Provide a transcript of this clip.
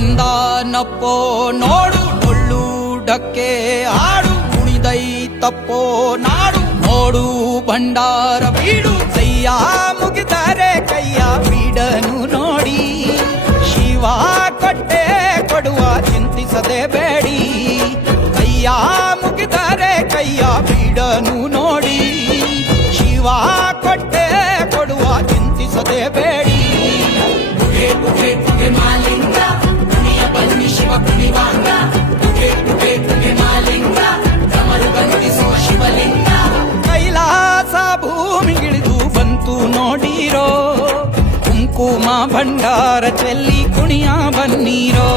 ಬಂದಾನಪ್ಪೋ ನೋಡು ಡೊಳ್ಳು ಡಕ್ಕೆ ಆಡು ಕುಣಿದೈತಪ್ಪೋ ನಾಡು ನೋಡು ಭಂಡಾರ ಬೀಡು ಕೈಯ ಮುಗಿದರೆ ಕೈಯ ಬೀಡನು ನೋಡಿ ಶಿವ ಕೊಟ್ಟೆ ಕೊಡುವ ಚಿಂತಿಸದೆ ಬೇಡಿ ಕೈಯ ಮುಗಿದರೆ ಕೈಯ ಬೀಡನು ನೋಡಿ ಶಿವ ಕೊಟ್ಟೆ ಕೊಡುವ ಚಿಂತಿಸದೆ ಬೇಡಿ ಪುಗೆ ಪುಗೆ ಪುಗೆ ಮಾಲಿಂಗ ಕುಣಿಯ ಬನ್ನಿ ಶಿವ ಕುಣಿವಾಂಗ ಪುಗೆ ಪುಗೆ ಪುಗೆ ಮಾಲಿಂಗ ಡಮರು ಬಂದಿಸುವ ಶಿವಲಿಂಗ ಕೈಲಾಸ ಭೂಮಿಗಿಳಿದು ಬಂತು ನೋಡಿರೋ ಕುಂಕುಮ ಭಂಡಾರ ಚೆಲ್ಲಿ ಕುಣಿಯ ಬನ್ನೀರೋ